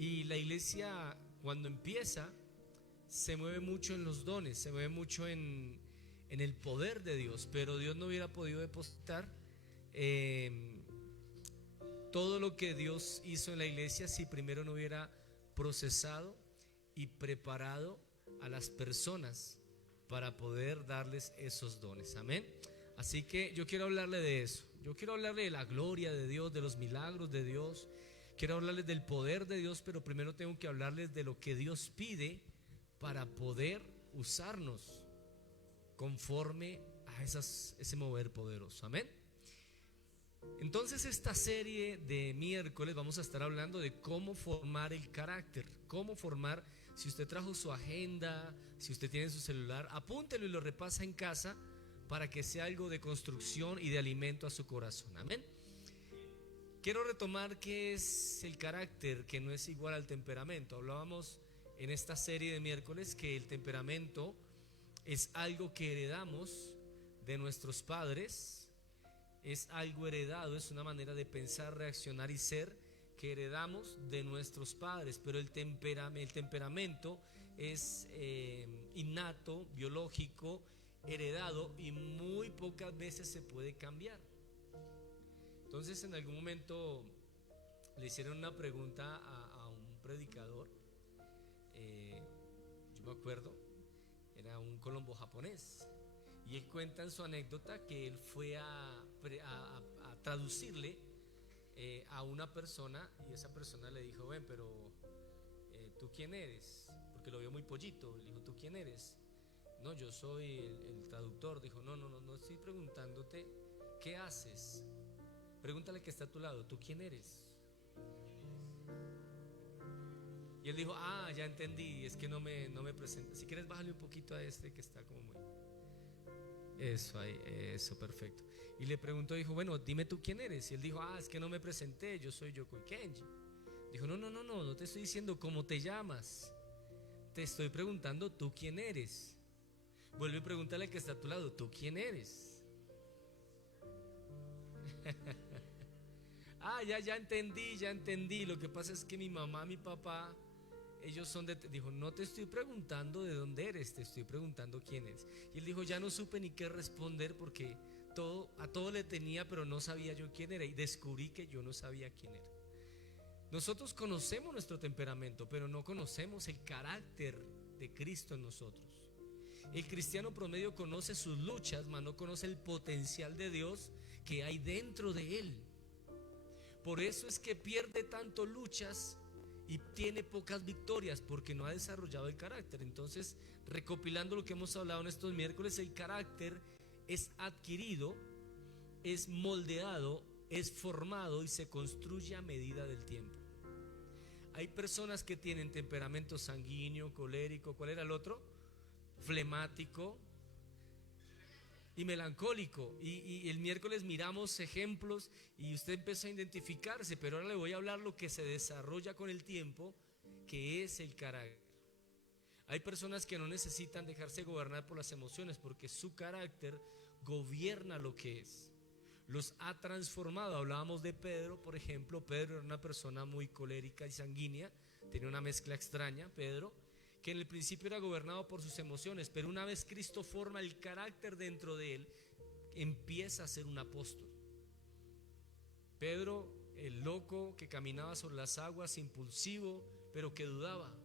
Y la iglesia, cuando empieza, se mueve mucho en los dones, se mueve mucho en el poder de Dios, pero Dios no hubiera podido depositar todo lo que Dios hizo en la iglesia si primero no hubiera procesado y preparado a las personas para poder darles esos dones. Amén. Así que yo quiero hablarle de eso. Yo quiero hablarle de la gloria de Dios, de los milagros de Dios. Quiero hablarles del poder de Dios, pero primero tengo que hablarles de lo que Dios pide para poder usarnos conforme a ese mover poderoso. Amén. Entonces, esta serie de miércoles vamos a estar hablando de cómo formar el carácter, cómo formar. Si usted trajo su agenda, si usted tiene su celular, apúntelo y lo repasa en casa para que sea algo de construcción y de alimento a su corazón. Amén. Quiero retomar qué es el carácter, que no es igual al temperamento. Hablábamos en esta serie de miércoles que el temperamento es algo que heredamos de nuestros padres, es algo heredado, es una manera de pensar, reaccionar y ser que heredamos de nuestros padres, pero el temperamento es innato, biológico, heredado y muy pocas veces se puede cambiar. Entonces, en algún momento le hicieron una pregunta a un predicador, yo me acuerdo, era un colombo japonés, y él cuenta en su anécdota que él fue a traducirle a una persona, y esa persona le dijo: ven, pero ¿tú quién eres? Porque lo vio muy pollito. Le dijo: ¿tú quién eres? No, yo soy el traductor. Dijo: no estoy preguntándote qué haces. Pregúntale que está a tu lado: ¿tú quién eres? Y él dijo: ya entendí, es que no me presenta. Si quieres, bájale un poquito a este que está como muy... Eso ahí, eso, perfecto. Y le preguntó, dijo: bueno, dime tú quién eres. Y él dijo: es que no me presenté, yo soy Yokoi Kenji. Dijo: no te estoy diciendo cómo te llamas, te estoy preguntando tú quién eres. Vuelve y pregúntale al que está a tu lado: ¿tú quién eres? Ya entendí. Lo que pasa es que mi mamá, mi papá, ellos son de... Dijo: no te estoy preguntando de dónde eres, te estoy preguntando quién eres. Y él dijo: ya no supe ni qué responder porque a todo le tenía, pero no sabía yo quién era. Y descubrí que yo no sabía quién era. Nosotros conocemos nuestro temperamento, pero no conocemos el carácter de Cristo en nosotros. El cristiano promedio conoce sus luchas, mas no conoce el potencial de Dios que hay dentro de él. Por eso es que pierde tanto luchas y tiene pocas victorias, porque no ha desarrollado el carácter. Entonces, recopilando lo que hemos hablado en estos miércoles, el carácter es adquirido, es moldeado, es formado y se construye a medida del tiempo. Hay personas que tienen temperamento sanguíneo, colérico, ¿cuál era el otro? Flemático y melancólico, y el miércoles miramos ejemplos y usted empezó a identificarse, pero ahora le voy a hablar lo que se desarrolla con el tiempo, que es el carácter. Hay personas que no necesitan dejarse gobernar por las emociones, porque su carácter gobierna lo que es, los ha transformado. Hablábamos de Pedro, por ejemplo. Pedro era una persona muy colérica y sanguínea, tenía una mezcla extraña, Pedro, que en el principio era gobernado por sus emociones, pero una vez Cristo forma el carácter dentro de él, empieza a ser un apóstol. Pedro, el loco que caminaba sobre las aguas, impulsivo, pero que dudaba.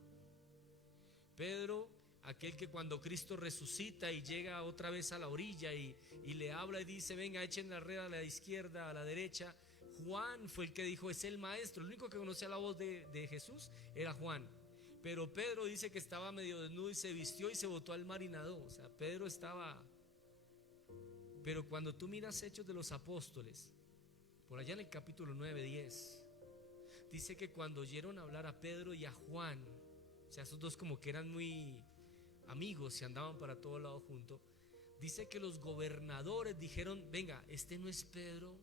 Pedro, aquel que cuando Cristo resucita y llega otra vez a la orilla y le habla y dice: venga, echen la red a la izquierda, a la derecha. Juan fue el que dijo: es el maestro. El único que conocía la voz de Jesús era Juan. Pero Pedro dice que estaba medio desnudo y se vistió y se botó al mar y nadó. O sea, Pedro estaba... Pero cuando tú miras Hechos de los Apóstoles, por allá en el capítulo 9, 10, dice que cuando oyeron hablar a Pedro y a Juan, o sea, esos dos como que eran muy amigos y andaban para todos lados juntos, dice que los gobernadores dijeron: venga, este no es Pedro,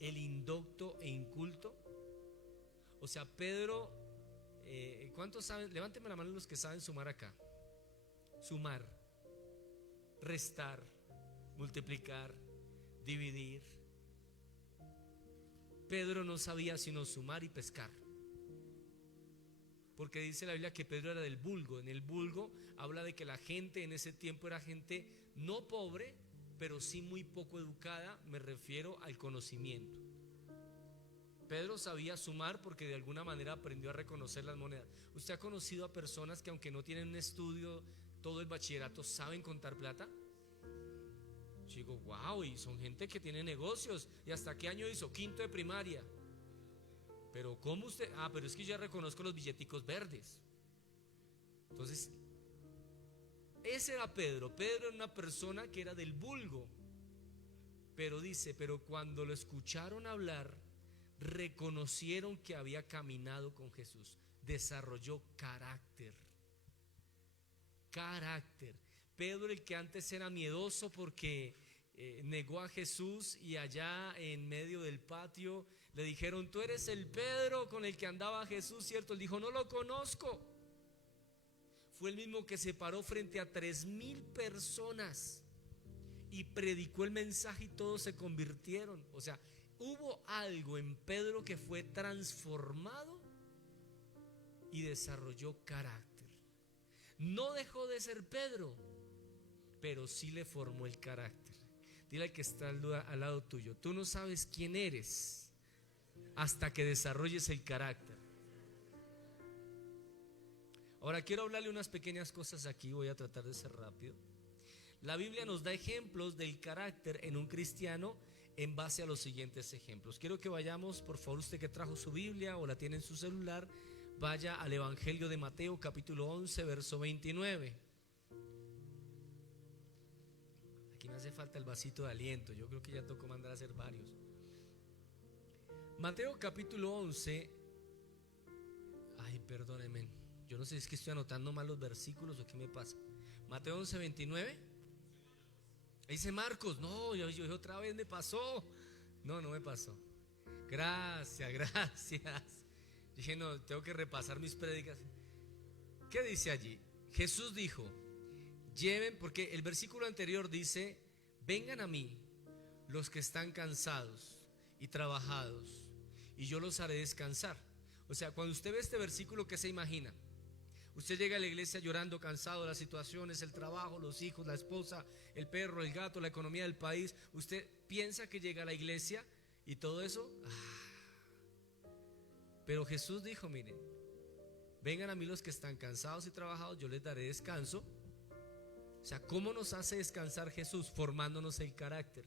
el indocto e inculto. O sea, Pedro, ¿cuántos saben? Levánteme la mano los que saben sumar acá. Sumar, restar, multiplicar, dividir. Pedro no sabía sino sumar y pescar, porque dice la Biblia que Pedro era del vulgo. En el vulgo habla de que la gente en ese tiempo era gente no pobre, pero sí muy poco educada. Me refiero al conocimiento. Pedro sabía sumar porque de alguna manera aprendió a reconocer las monedas. ¿Usted ha conocido a personas que, aunque no tienen un estudio, todo el bachillerato, saben contar plata? Yo digo: wow, y son gente que tiene negocios. ¿Y hasta qué año hizo? Quinto de primaria. Pero ¿cómo usted? Pero es que yo ya reconozco los billeticos verdes. Entonces, ese era Pedro. Pedro era una persona que era del vulgo. Pero dice: pero cuando lo escucharon hablar, reconocieron que había caminado con Jesús. Desarrolló carácter. Carácter. Pedro, el que antes era miedoso porque negó a Jesús, y allá en medio del patio le dijeron: tú eres el Pedro con el que andaba Jesús, ¿cierto? Él dijo: no lo conozco. Fue el mismo que se paró frente a 3,000 personas y predicó el mensaje y todos se convirtieron. O sea, hubo algo en Pedro que fue transformado y desarrolló carácter. No dejó de ser Pedro, pero sí le formó el carácter. Dile al que está al lado tuyo: tú no sabes quién eres hasta que desarrolles el carácter. Ahora quiero hablarle unas pequeñas cosas aquí. Voy a tratar de ser rápido. La Biblia nos da ejemplos del carácter en un cristiano en base a los siguientes ejemplos. Quiero que vayamos, por favor, usted que trajo su Biblia o la tiene en su celular, vaya al Evangelio de Mateo, capítulo 11, verso 29. Aquí me hace falta el vasito de aliento. Yo creo que ya tocó mandar a hacer varios. Mateo capítulo 11. Ay, perdónenme, yo no sé si es que estoy anotando mal los versículos o qué me pasa. Mateo 11, 29. Dice Marcos. No, yo otra vez me pasó. No me pasó. Gracias. Dije: no, tengo que repasar mis prédicas. ¿Qué dice allí? Jesús dijo: lleven, porque el versículo anterior dice: vengan a mí los que están cansados y trabajados, y yo los haré descansar. O sea, cuando usted ve este versículo, ¿qué se imagina? Usted llega a la iglesia llorando, cansado de las situaciones, el trabajo, los hijos, la esposa, el perro, el gato, la economía del país. Usted piensa que llega a la iglesia y todo eso. Pero Jesús dijo: miren, vengan a mí los que están cansados y trabajados, yo les daré descanso. O sea, ¿cómo nos hace descansar Jesús? Formándonos el carácter.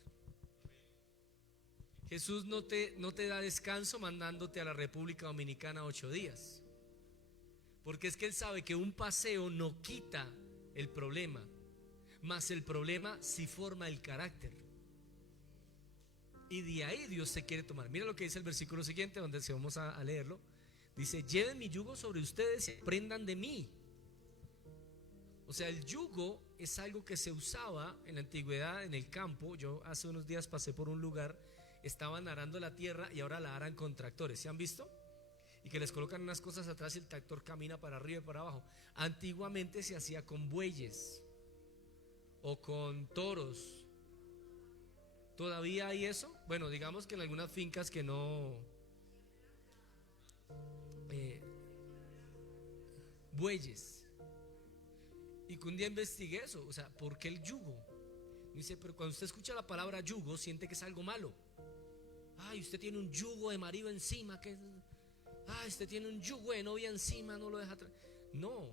Jesús no te da descanso mandándote a la República Dominicana 8 días. Porque es que Él sabe que un paseo no quita el problema, mas el problema sí forma el carácter. Y de ahí Dios se quiere tomar. Mira lo que dice el versículo siguiente, donde vamos a leerlo. Dice: lleven mi yugo sobre ustedes y aprendan de mí. O sea, el yugo es algo que se usaba en la antigüedad en el campo. Yo hace unos días pasé por un lugar, estaban arando la tierra y ahora la aran con tractores. ¿Se han visto? Y que les colocan unas cosas atrás y el tractor camina para arriba y para abajo. Antiguamente se hacía con bueyes o con toros. ¿Todavía hay eso? Bueno, digamos que en algunas fincas que no... bueyes. Y que un día investigué eso, o sea, ¿por qué el yugo? Dice, pero cuando usted escucha la palabra yugo, siente que es algo malo. Ay, usted tiene un yugo de marido encima, usted tiene un yugo de novia encima, no lo deja atrás. No,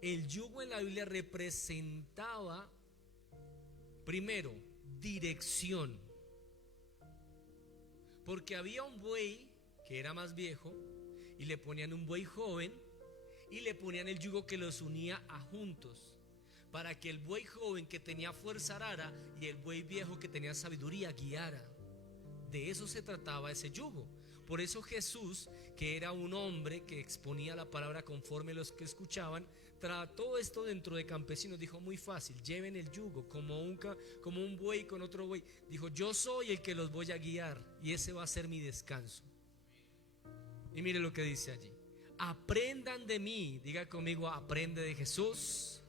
el yugo en la Biblia representaba, primero, dirección. Porque había un buey que era más viejo y le ponían un buey joven y le ponían el yugo que los unía a juntos, para que el buey joven que tenía fuerza arara y el buey viejo que tenía sabiduría guiara. De eso se trataba ese yugo. Por eso Jesús, que era un hombre que exponía la palabra conforme los que escuchaban, trató esto dentro de campesinos. Dijo, muy fácil, lleven el yugo como un buey con otro buey. Dijo, yo soy el que los voy a guiar y ese va a ser mi descanso. Y mire lo que dice allí: aprendan de mí, diga conmigo, aprende de Jesús,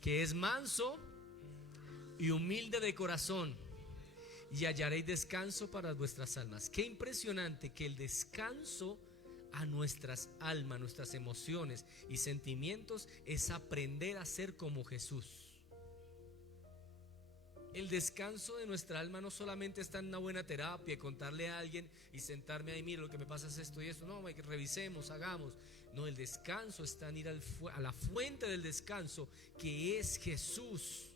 que es manso y humilde de corazón, y hallaréis descanso para vuestras almas. Qué impresionante que el descanso a nuestras almas, nuestras emociones y sentimientos es aprender a ser como Jesús. El descanso de nuestra alma no solamente está en una buena terapia, contarle a alguien y sentarme ahí, mira lo que me pasa es esto y esto. No, que revisemos, hagamos. No, el descanso está en ir a la fuente del descanso, que es Jesús.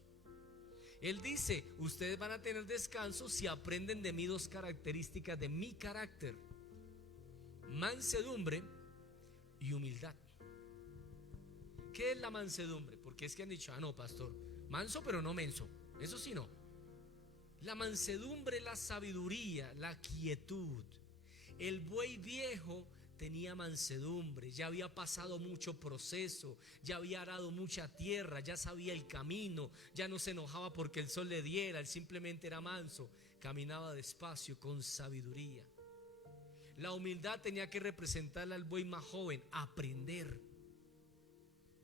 Él dice, ustedes van a tener descanso si aprenden de mí dos características de mi carácter: mansedumbre y humildad. ¿Qué es la mansedumbre? Porque es que han dicho, no, pastor, manso pero no menso. Eso sí, no. La mansedumbre, la sabiduría, la quietud. El buey viejo tenía mansedumbre, ya había pasado mucho proceso, ya había arado mucha tierra, ya sabía el camino, ya no se enojaba porque el sol le diera, él simplemente era manso, caminaba despacio con sabiduría. La humildad tenía que representarle al buey más joven, aprender.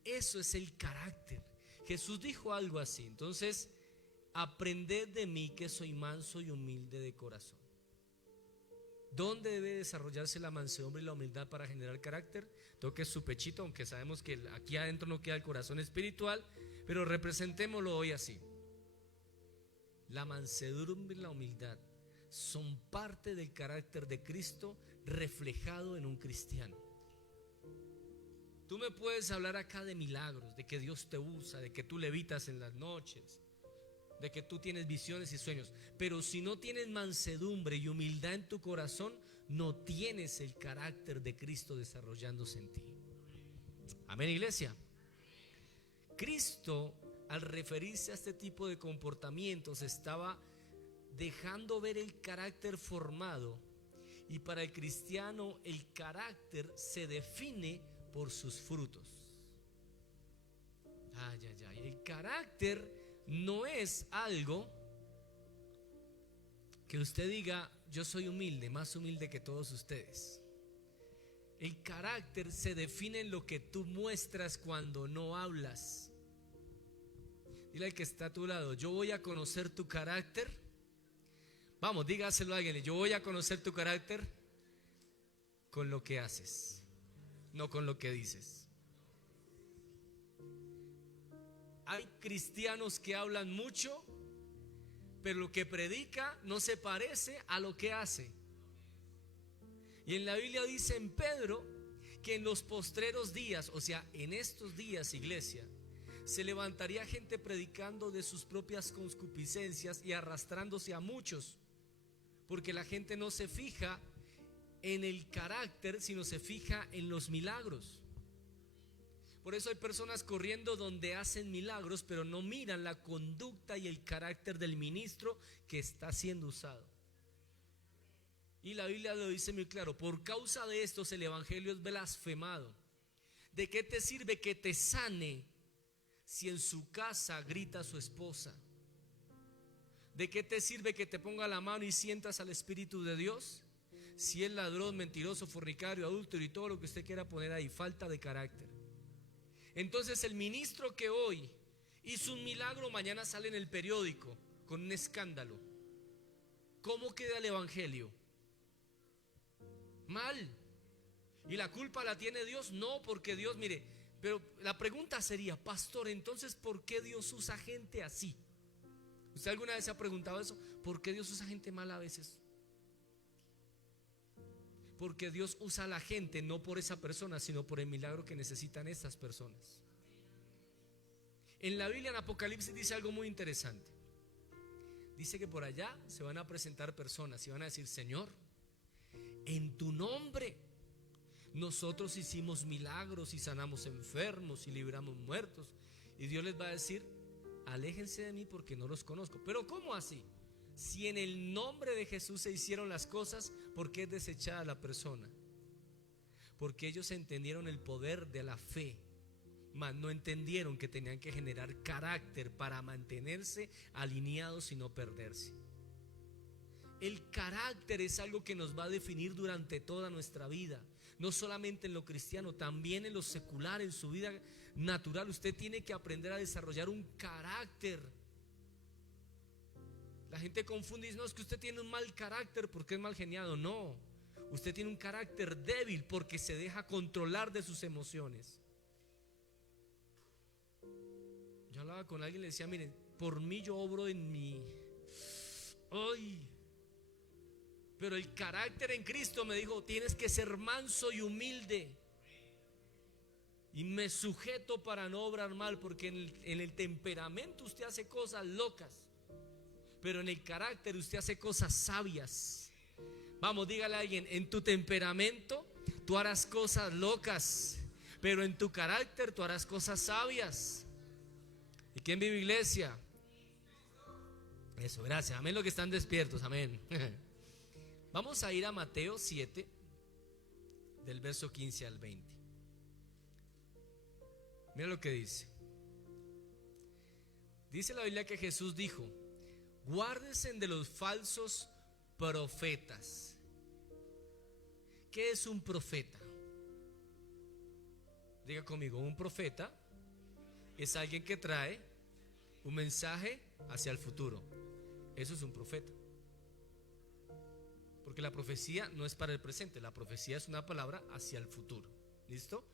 Eso es el carácter. Jesús dijo algo así. Entonces, aprended de mí, que soy manso y humilde de corazón. ¿Dónde debe desarrollarse la mansedumbre y la humildad para generar carácter? Toque su pechito, aunque sabemos que aquí adentro no queda el corazón espiritual, pero representémoslo hoy así. La mansedumbre y la humildad son parte del carácter de Cristo reflejado en un cristiano. Tú me puedes hablar acá de milagros, de que Dios te usa, de que tú levitas en las noches, de que tú tienes visiones y sueños, pero si no tienes mansedumbre y humildad en tu corazón, no tienes el carácter de Cristo desarrollándose en ti. Amén, iglesia. Cristo, al referirse a este tipo de comportamientos, estaba dejando ver el carácter formado. Y para el cristiano el carácter se define por sus frutos. El carácter no es algo que usted diga, yo soy humilde, más humilde que todos ustedes. El carácter se define en lo que tú muestras cuando no hablas. Dile al que está a tu lado, yo voy a conocer tu carácter. Vamos, dígaselo a alguien, yo voy a conocer tu carácter con lo que haces, no con lo que dices. Hay cristianos que hablan mucho, pero lo que predica no se parece a lo que hace. Y en la Biblia dice en Pedro que en los postreros días, o sea, en estos días, iglesia, se levantaría gente predicando de sus propias concupiscencias y arrastrándose a muchos, porque la gente no se fija en el carácter, sino se fija en los milagros. Por eso hay personas corriendo donde hacen milagros, pero no miran la conducta y el carácter del ministro que está siendo usado. Y la Biblia lo dice muy claro: por causa de estos el evangelio es blasfemado. ¿De qué te sirve que te sane si en su casa grita su esposa? ¿De qué te sirve que te ponga la mano y sientas al Espíritu de Dios si es ladrón, mentiroso, fornicario, adúltero y todo lo que usted quiera poner ahí? Falta de carácter. Entonces el ministro que hoy hizo un milagro, mañana sale en el periódico con un escándalo. ¿Cómo queda el evangelio? Mal. ¿Y la culpa la tiene Dios? No, porque Dios, mire, Pero la pregunta sería, pastor, entonces, ¿por qué Dios usa gente así? ¿Usted alguna vez se ha preguntado eso? ¿Por qué Dios usa gente mala a veces? Porque Dios usa a la gente no por esa persona, sino por el milagro que necesitan estas personas. En la Biblia, en Apocalipsis, dice algo muy interesante. Dice que por allá se van a presentar personas y van a decir: Señor, en tu nombre nosotros hicimos milagros y sanamos enfermos y libramos muertos. Y Dios les va a decir: aléjense de mí porque no los conozco. Pero ¿cómo así? Si en el nombre de Jesús se hicieron las cosas, ¿por qué es desechada la persona? Porque ellos entendieron el poder de la fe, mas no entendieron que tenían que generar carácter para mantenerse alineados y no perderse. El carácter es algo que nos va a definir durante toda nuestra vida, no solamente en lo cristiano, también en lo secular, en su vida natural. Usted tiene que aprender a desarrollar un carácter. La gente confunde y dice: no, es que usted tiene un mal carácter porque es mal geniado. No, usted tiene un carácter débil porque se deja controlar de sus emociones. Yo hablaba con alguien y le decía: miren, por mí yo obro en mi... ¡Ay! Pero el carácter en Cristo me dijo: tienes que ser manso y humilde. Y me sujeto para no obrar mal, porque en el temperamento usted hace cosas locas, pero en el carácter usted hace cosas sabias. Vamos, dígale a alguien: en tu temperamento tú harás cosas locas, pero en tu carácter tú harás cosas sabias. ¿Y quién vive, iglesia? Eso, gracias. Amén, los que están despiertos, amén. Vamos a ir a Mateo 7, del verso 15 al 20. Mira lo que dice. Dice la Biblia que Jesús dijo: guárdense de los falsos profetas. ¿Qué es un profeta? Diga conmigo: un profeta es alguien que trae un mensaje hacia el futuro. Eso es un profeta. Porque la profecía no es para el presente, la profecía es una palabra hacia el futuro. ¿Listo?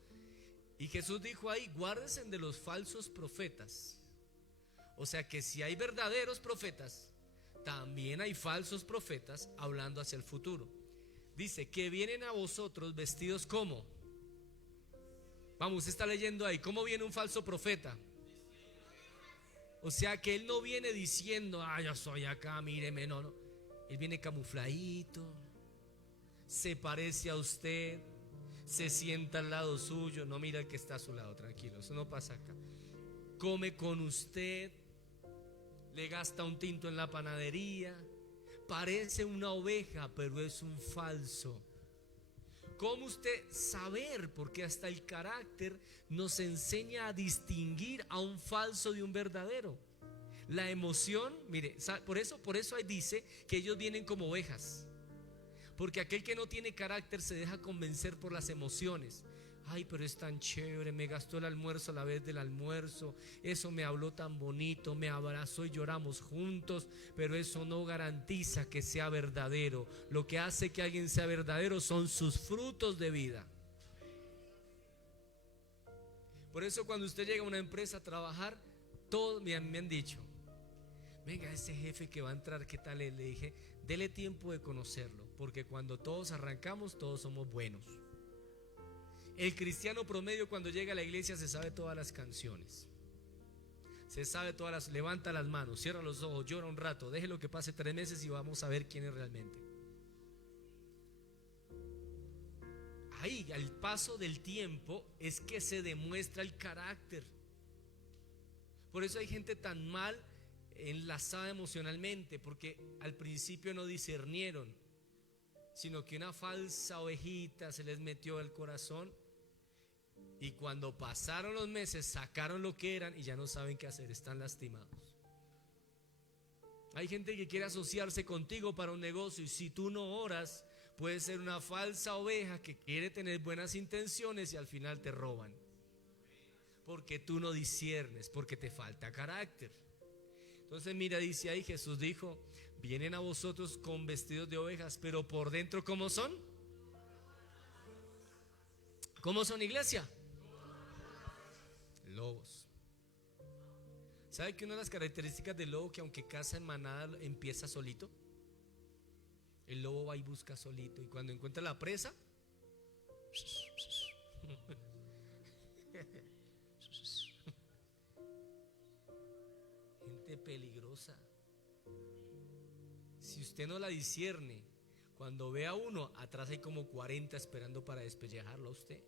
Y Jesús dijo ahí: guárdense de los falsos profetas. O sea que si hay verdaderos profetas, también hay falsos profetas hablando hacia el futuro. Dice que vienen a vosotros vestidos como. Vamos, usted está leyendo ahí, ¿cómo viene un falso profeta? O sea que él no viene diciendo: yo soy acá, míreme, no. Él viene camufladito, se parece a usted, se sienta al lado suyo, no mira el que está a su lado, tranquilo, eso no pasa acá. Come con usted, le gasta un tinto en la panadería, parece una oveja, pero es un falso. ¿Cómo usted saber? Porque hasta el carácter nos enseña a distinguir a un falso de un verdadero. La emoción, mire, por eso ahí dice que ellos vienen como ovejas. Porque aquel que no tiene carácter se deja convencer por las emociones. Ay, pero es tan chévere, me gastó el almuerzo a la vez del almuerzo, eso me habló tan bonito, me abrazó y lloramos juntos, pero eso no garantiza que sea verdadero. Lo que hace que alguien sea verdadero son sus frutos de vida. Por eso cuando usted llega a una empresa a trabajar, todos me han dicho: venga, ese jefe que va a entrar, ¿qué tal? Le dije: dele tiempo de conocerlo, porque cuando todos arrancamos, todos somos buenos. El cristiano promedio cuando llega a la iglesia se sabe todas las canciones, se sabe todas las, levanta las manos, cierra los ojos, llora un rato, deje lo que pase 3 meses y vamos a ver quién es realmente. Ahí, al paso del tiempo, es que se demuestra el carácter. Por eso hay gente tan mal enlazada emocionalmente, porque al principio no discernieron, sino que una falsa ovejita se les metió al corazón, y cuando pasaron los meses sacaron lo que eran y ya no saben qué hacer, están lastimados. Hay gente que quiere asociarse contigo para un negocio, y si tú no oras, puede ser una falsa oveja que quiere tener buenas intenciones y al final te roban, porque tú no disciernes, porque te falta carácter. Entonces mira, dice ahí, Jesús dijo: vienen a vosotros con vestidos de ovejas, pero por dentro ¿cómo son? ¿Cómo son, iglesia? ¿Sabe que una de las características del lobo, que aunque caza en manada, empieza solito? El lobo va y busca solito, y cuando encuentra la presa, gente peligrosa. Si usted no la discierne, cuando ve a uno, atrás hay como 40 esperando para despellejarlo a usted.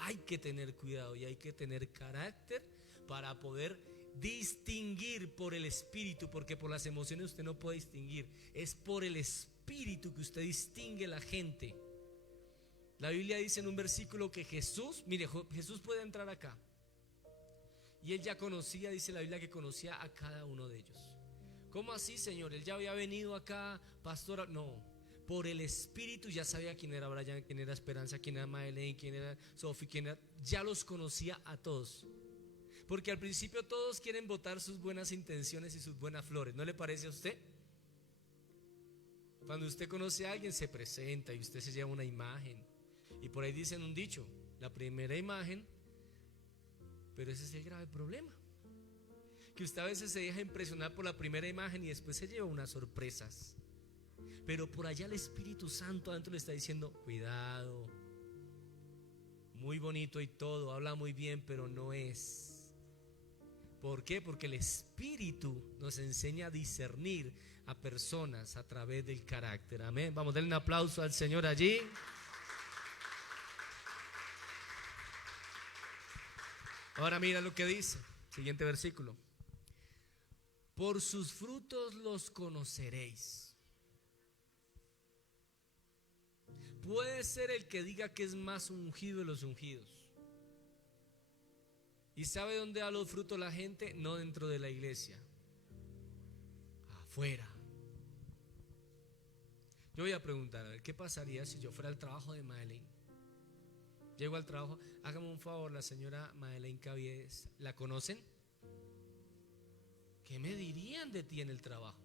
Hay que tener cuidado y hay que tener carácter para poder distinguir por el espíritu, porque por las emociones usted no puede distinguir. Es por el espíritu que usted distingue la gente. La Biblia dice en un versículo que Jesús, mire, Jesús puede entrar acá y él ya conocía, dice la Biblia, que conocía a cada uno de ellos. ¿Cómo así, Señor? Él ya había venido acá, pastor. No, por el espíritu ya sabía quién era Brian, quién era Esperanza, quién era Madeleine, quién era Sophie, quién era, ya los conocía a todos. Porque al principio todos quieren botar sus buenas intenciones y sus buenas flores, ¿no le parece a usted? Cuando usted conoce a alguien, se presenta y usted se lleva una imagen, y por ahí dicen un dicho: la primera imagen. Pero ese es el grave problema, que usted a veces se deja impresionar por la primera imagen y después se lleva unas sorpresas. Pero por allá el Espíritu Santo adentro le está diciendo: cuidado, muy bonito y todo, habla muy bien, pero no es. ¿Por qué? Porque el Espíritu nos enseña a discernir a personas a través del carácter. Amén. Vamos a darle un aplauso al Señor allí. Ahora mira lo que dice, siguiente versículo: por sus frutos los conoceréis. Puede ser el que diga que es más ungido de los ungidos. ¿Y sabe dónde da los frutos la gente? No dentro de la iglesia, afuera. Yo voy a preguntar, a ver, ¿qué pasaría si yo fuera al trabajo de Madeleine? Llego al trabajo, hágame un favor, la señora Madeleine Caviedes, ¿la conocen? ¿Qué me dirían de ti en el trabajo?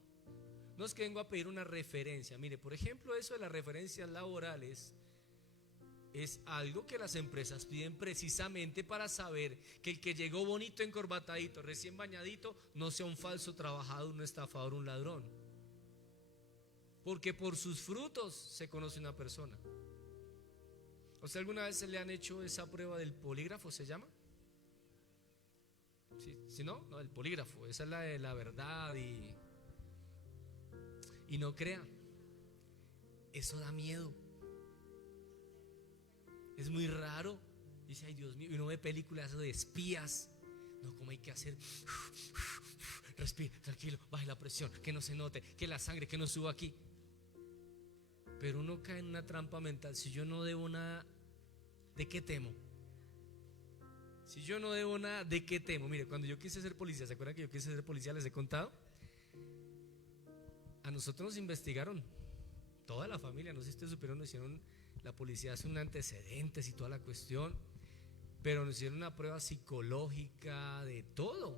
No es que vengo a pedir una referencia. Mire, por ejemplo, eso de las referencias laborales es algo que las empresas piden precisamente para saber que el que llegó bonito, encorbatadito, recién bañadito, no sea un falso trabajador, un estafador, un ladrón. Porque por sus frutos se conoce una persona. ¿O sea, alguna vez se le han hecho esa prueba del polígrafo, se llama? ¿Sí, no? No, el polígrafo, esa es la de la verdad. Y no crea, eso da miedo. Es muy raro. Dice: ay, Dios mío. Y uno ve películas de espías. No, ¿cómo hay que hacer? Respire, tranquilo, baje la presión, que no se note, que la sangre, que no suba aquí. Pero uno cae en una trampa mental. Si yo no debo nada, ¿de qué temo? Si yo no debo nada, ¿de qué temo? Mire, cuando yo quise ser policía, ¿se acuerdan que yo quise ser policía? Les he contado. A nosotros nos investigaron, toda la familia, no sé si ustedes supieron, nos hicieron, la policía hace un antecedentes y toda la cuestión, pero nos hicieron una prueba psicológica de todo.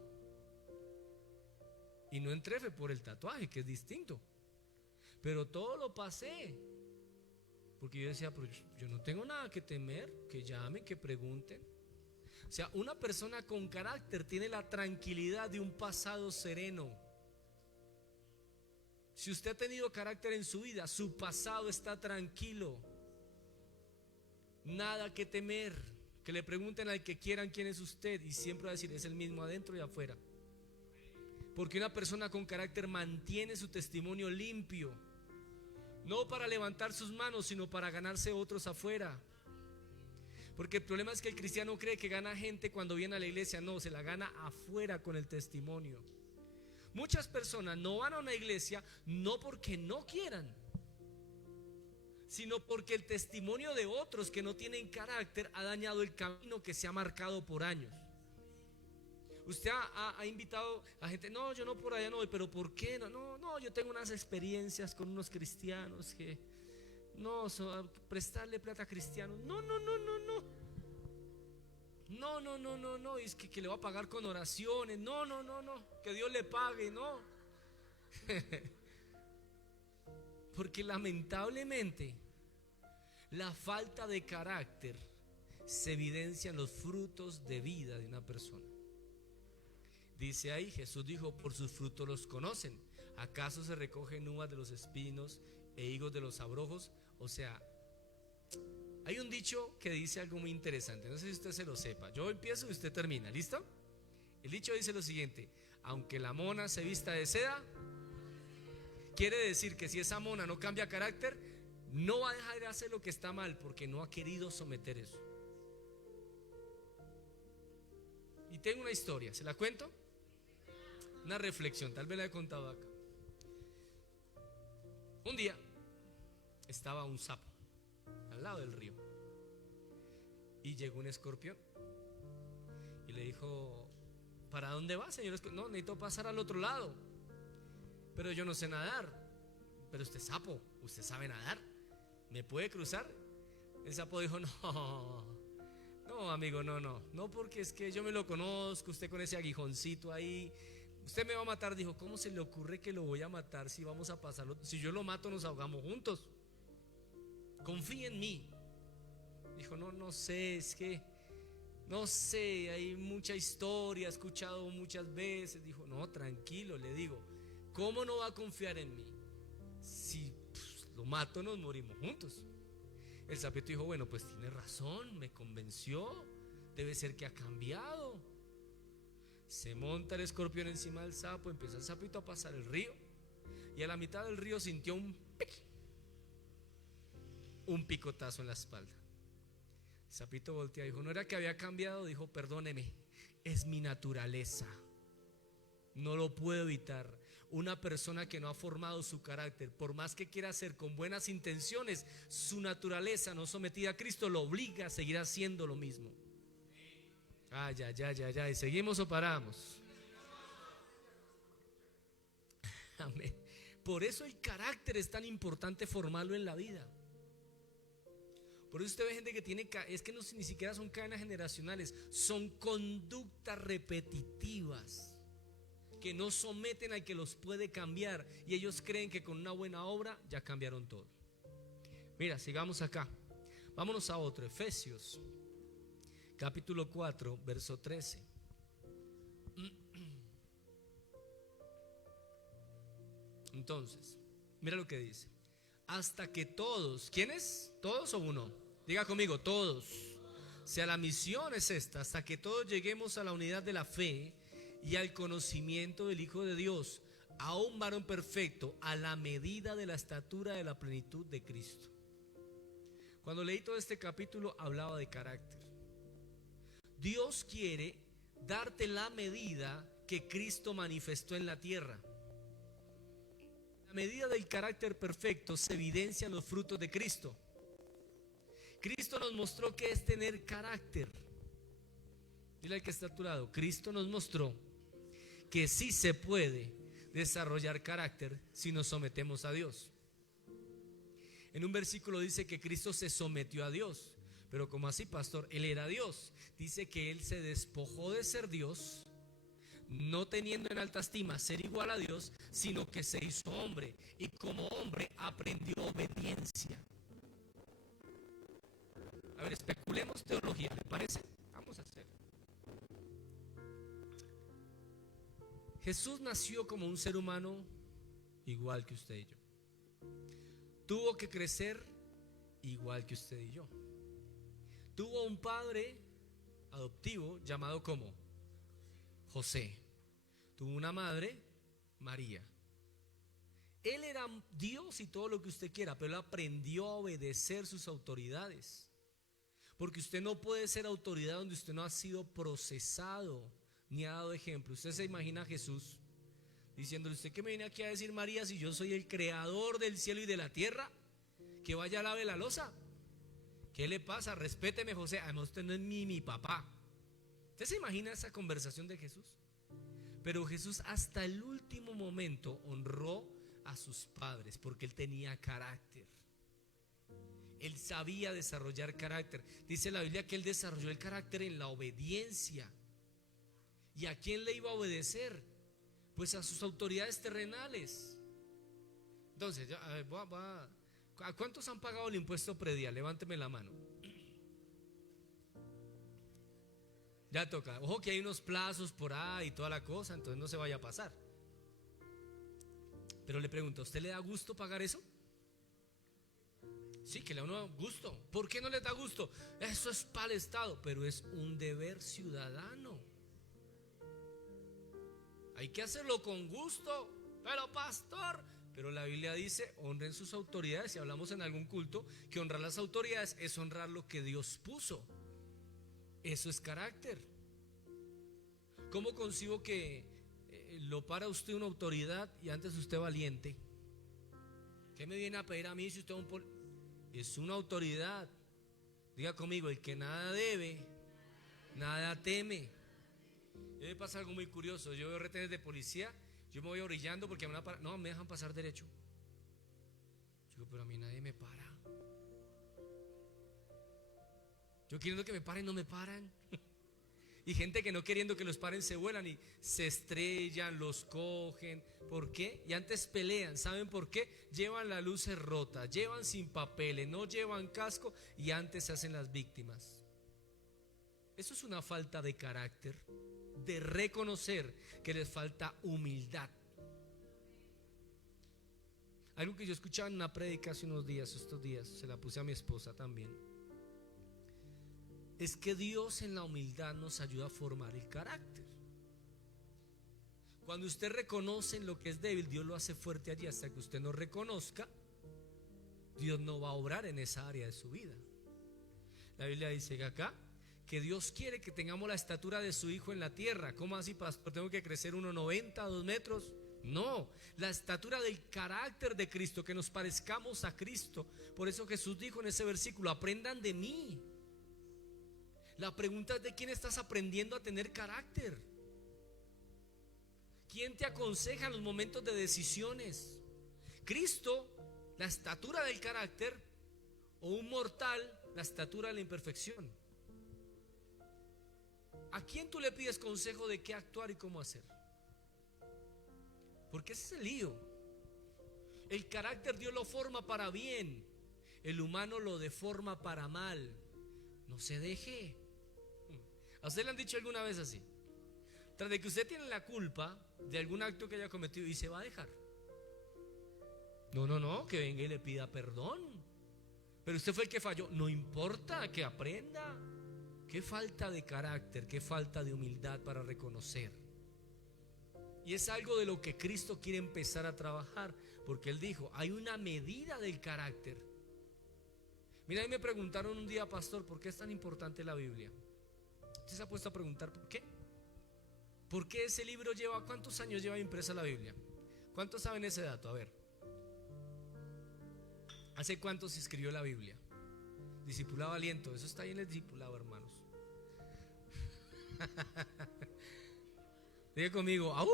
Y no entré por el tatuaje, que es distinto, pero todo lo pasé. Porque yo decía: pero yo no tengo nada que temer, que llamen, que pregunten. O sea, una persona con carácter tiene la tranquilidad de un pasado sereno. Si usted ha tenido carácter en su vida, su pasado está tranquilo. Nada que temer. Que le pregunten al que quieran quién es usted y siempre va a decir: es el mismo adentro y afuera. Porque una persona con carácter mantiene su testimonio limpio. No para levantar sus manos, sino para ganarse otros afuera. Porque el problema es que el cristiano cree que gana gente cuando viene a la iglesia. No, se la gana afuera con el testimonio. Muchas personas no van a una iglesia no porque no quieran, sino porque el testimonio de otros que no tienen carácter ha dañado el camino que se ha marcado por años. Usted ha invitado a gente: no, yo no, por allá no voy. ¿Pero por qué? No, yo tengo unas experiencias con unos cristianos que no, prestarle plata a cristianos. No, es que le va a pagar con oraciones. No, que Dios le pague, no. Porque lamentablemente la falta de carácter se evidencia en los frutos de vida de una persona. Dice ahí, Jesús dijo, por sus frutos los conocen. ¿Acaso se recogen uvas de los espinos e higos de los abrojos? O sea, hay un dicho que dice algo muy interesante. No sé si usted se lo sepa. Yo empiezo y usted termina. ¿Listo? El dicho dice lo siguiente: aunque la mona se vista de seda, quiere decir que si esa mona no cambia carácter, no va a dejar de hacer lo que está mal, porque no ha querido someter eso. Y tengo una historia, ¿se la cuento? Una reflexión, tal vez la he contado acá. Un día estaba un sapo al lado del río y llegó un escorpión y le dijo: ¿para dónde va, señor? No, necesito pasar al otro lado, pero yo no sé nadar. Pero usted es sapo, usted sabe nadar, ¿me puede cruzar? El sapo dijo: no, amigo, no, porque es que yo me lo conozco, usted con ese aguijoncito ahí, usted me va a matar. Dijo: ¿cómo se le ocurre que lo voy a matar si vamos a pasarlo? Si yo lo mato nos ahogamos juntos. Confía en mí. Dijo: no sé, es que no sé, hay mucha historia, he escuchado muchas veces. Dijo: no, tranquilo, le digo, ¿cómo no va a confiar en mí? Si lo mato nos morimos juntos. El sapito dijo: bueno, pues tiene razón, me convenció, debe ser que ha cambiado. Se monta el escorpión encima del sapo, empieza el sapito a pasar el río, y a la mitad del río sintió un picotazo en la espalda. El sapito voltea y dijo: ¿no era que había cambiado? Dijo: perdóneme, es mi naturaleza, no lo puedo evitar. Una persona que no ha formado su carácter, por más que quiera hacer con buenas intenciones, su naturaleza no sometida a Cristo lo obliga a seguir haciendo lo mismo. Ya. ¿Y seguimos o paramos? Amén. Por eso el carácter es tan importante formarlo en la vida. Por eso usted ve gente que tiene, es que no, ni siquiera son cadenas generacionales, son conductas repetitivas que no someten al que los puede cambiar, y ellos creen que con una buena obra ya cambiaron todo. Mira, sigamos acá, vámonos a otro, Efesios capítulo 4 verso 13. Entonces, mira lo que dice: hasta que todos, ¿quiénes? ¿Todos o uno? Diga conmigo, todos. O sea, la misión es esta: hasta que todos lleguemos a la unidad de la fe y al conocimiento del Hijo de Dios, a un varón perfecto, a la medida de la estatura de la plenitud de Cristo. Cuando leí todo este capítulo hablaba de carácter. Dios quiere darte la medida que Cristo manifestó en la tierra. La medida del carácter perfecto se evidencia en los frutos de Cristo. Cristo nos mostró qué es tener carácter. Dile al que está a tu lado: Cristo nos mostró que sí se puede desarrollar carácter si nos sometemos a Dios. En un versículo dice que Cristo se sometió a Dios. Pero ¿cómo así, pastor? Él era Dios. Dice que Él se despojó de ser Dios, no teniendo en alta estima ser igual a Dios, sino que se hizo hombre, y como hombre aprendió obediencia. A ver, especulemos teología, ¿le parece? Vamos a hacer. Jesús nació como un ser humano igual que usted y yo. Tuvo que crecer igual que usted y yo. Tuvo un padre adoptivo llamado como José. Tuvo una madre, María. Él era Dios y todo lo que usted quiera, pero él aprendió a obedecer sus autoridades. Porque usted no puede ser autoridad donde usted no ha sido procesado ni ha dado ejemplo. Usted se imagina a Jesús diciéndole: ¿usted qué me viene aquí a decir, María, si yo soy el creador del cielo y de la tierra? Que vaya a lave la loza. ¿Qué le pasa? Respéteme, José. Además, usted no es mi papá. ¿Usted se imagina esa conversación de Jesús? Pero Jesús hasta el último momento honró a sus padres porque él tenía carácter. Él sabía desarrollar carácter. Dice la Biblia que él desarrolló el carácter en la obediencia. ¿Y a quién le iba a obedecer? Pues a sus autoridades terrenales. Entonces, ¿a cuántos han pagado el impuesto predial? Levánteme la mano. Ya toca. Ojo que hay unos plazos por ahí y toda la cosa, entonces no se vaya a pasar. Pero le pregunto, ¿a usted le da gusto pagar eso? Sí, que le da uno gusto. ¿Por qué no le da gusto? Eso es para el Estado, pero es un deber ciudadano. Hay que hacerlo con gusto. Pero pastor, pero la Biblia dice, honren sus autoridades. Si hablamos en algún culto, que honrar las autoridades es honrar lo que Dios puso. Eso es carácter. ¿Cómo concibo que lo para usted una autoridad y antes usted valiente? ¿Qué me viene a pedir a mí si usted es una autoridad? Diga conmigo, el que nada debe, nada teme. Y me pasa algo muy curioso. Yo veo retenes de policía, yo me voy orillando porque no me dejan pasar derecho. Digo, pero a mí nadie me para. Yo queriendo que me paren, no me paran. Y gente que no queriendo que los paren se vuelan y se estrellan, los cogen. ¿Por qué? Y antes pelean. ¿Saben por qué? Llevan las luces rotas, llevan sin papeles, no llevan casco y antes se hacen las víctimas. Eso es una falta de carácter, de reconocer que les falta humildad. Algo que yo escuchaba en una prédica hace unos días, estos días, se la puse a mi esposa también. Es que Dios en la humildad nos ayuda a formar el carácter. Cuando usted reconoce en lo que es débil, Dios lo hace fuerte allí. Hasta que usted no reconozca, Dios no va a obrar en esa área de su vida. La Biblia dice que acá, que Dios quiere que tengamos la estatura de su Hijo en la tierra. ¿Cómo así, pastor? ¿Tengo que crecer 1,90, 2 metros? No, la estatura del carácter de Cristo, que nos parezcamos a Cristo. Por eso Jesús dijo en ese versículo, aprendan de mí. La pregunta es: ¿de quién estás aprendiendo a tener carácter? ¿Quién te aconseja en los momentos de decisiones? ¿Cristo, la estatura del carácter, o un mortal, la estatura de la imperfección? ¿A quién tú le pides consejo de qué actuar y cómo hacer? Porque ese es el lío. El carácter Dios lo forma para bien, el humano lo deforma para mal. No se deje. ¿A usted le han dicho alguna vez así? Tras de que usted tiene la culpa de algún acto que haya cometido y se va a dejar. No, que venga y le pida perdón. Pero usted fue el que falló. No importa, que aprenda. Qué falta de carácter, qué falta de humildad para reconocer. Y es algo de lo que Cristo quiere empezar a trabajar, porque Él dijo, hay una medida del carácter. Mira, a mí me preguntaron un día, pastor, ¿por qué es tan importante la Biblia? ¿Usted se ha puesto a preguntar por qué? ¿Por qué ese libro lleva, cuántos años lleva impresa la Biblia? ¿Cuántos saben ese dato? A ver, ¿hace cuánto se escribió la Biblia? Discipulado aliento, eso está ahí en el discipulado, hermanos. Diga conmigo, ¡au!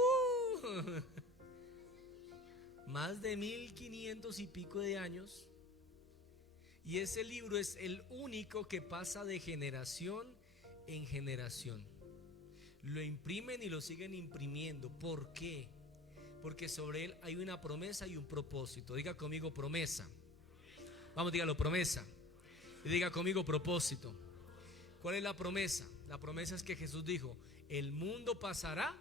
Más de 1500 y pico de años. Y ese libro es el único que pasa de generación en generación. Lo imprimen y lo siguen imprimiendo. ¿Por qué? Porque sobre él hay una promesa y un propósito. Diga conmigo promesa. Vamos, dígalo, promesa. Y diga conmigo propósito. ¿Cuál es la promesa? La promesa es que Jesús dijo, el mundo pasará,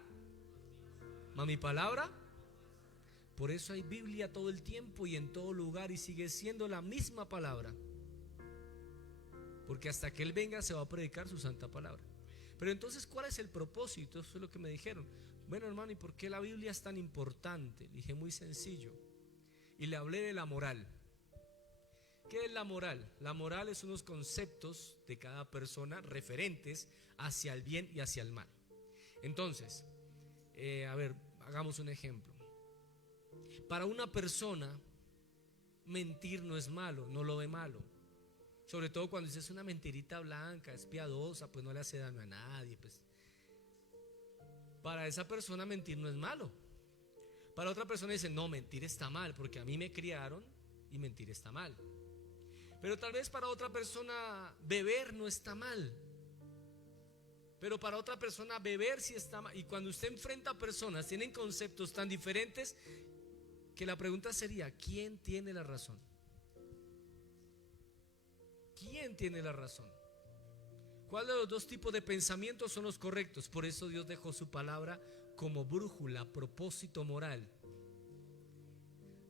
mas mi palabra. Por eso hay Biblia todo el tiempo y en todo lugar, y sigue siendo la misma palabra. Porque hasta que Él venga se va a predicar su santa palabra. Pero entonces, ¿cuál es el propósito? Eso es lo que me dijeron. Bueno, hermano, ¿y por qué la Biblia es tan importante? Le dije, muy sencillo. Y le hablé de la moral. ¿Qué es la moral? La moral es unos conceptos de cada persona referentes hacia el bien y hacia el mal. Entonces, a ver, hagamos un ejemplo. Para una persona, mentir no es malo, no lo ve malo. Sobre todo cuando dices una mentirita blanca, es piadosa, pues no le hace daño a nadie. Pues. Para esa persona mentir no es malo. Para otra persona dice, no, mentir está mal, porque a mí me criaron y mentir está mal. Pero tal vez para otra persona beber no está mal. Pero para otra persona beber sí está mal. Y cuando usted enfrenta a personas, tienen conceptos tan diferentes, que la pregunta sería, ¿quién tiene la razón? ¿Quién tiene la razón? ¿Cuál de los dos tipos de pensamientos son los correctos? Por eso Dios dejó su palabra como brújula, propósito moral.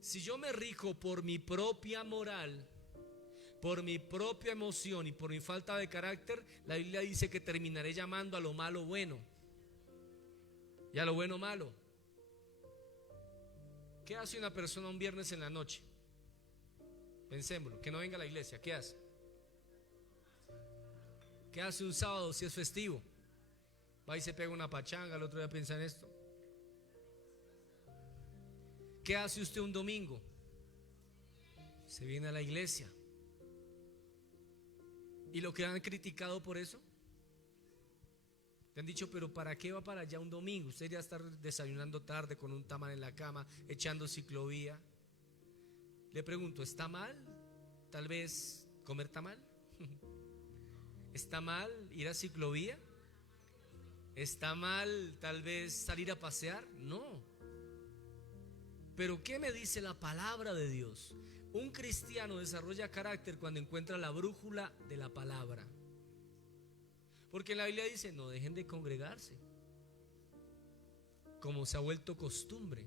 Si yo me rijo por mi propia moral, por mi propia emoción y por mi falta de carácter, la Biblia dice que terminaré llamando a lo malo bueno y a lo bueno malo. ¿Qué hace una persona un viernes en la noche? Pensémoslo, que no venga a la iglesia, ¿qué hace? ¿Qué hace un sábado si es festivo? Va y se pega una pachanga, el otro día piensa en esto. ¿Qué hace usted un domingo? Se viene a la iglesia. ¿Y lo que han criticado por eso? Te han dicho, pero ¿para qué va para allá un domingo? Usted ya está desayunando tarde con un tamal en la cama, echando ciclovía. Le pregunto, ¿está mal tal vez comer tamal? ¿Está mal ir a ciclovía? ¿Está mal tal vez salir a pasear? No. Pero ¿qué me dice la palabra de Dios? Un cristiano desarrolla carácter cuando encuentra la brújula de la palabra. Porque en la Biblia dice, no dejen de congregarse, como se ha vuelto costumbre.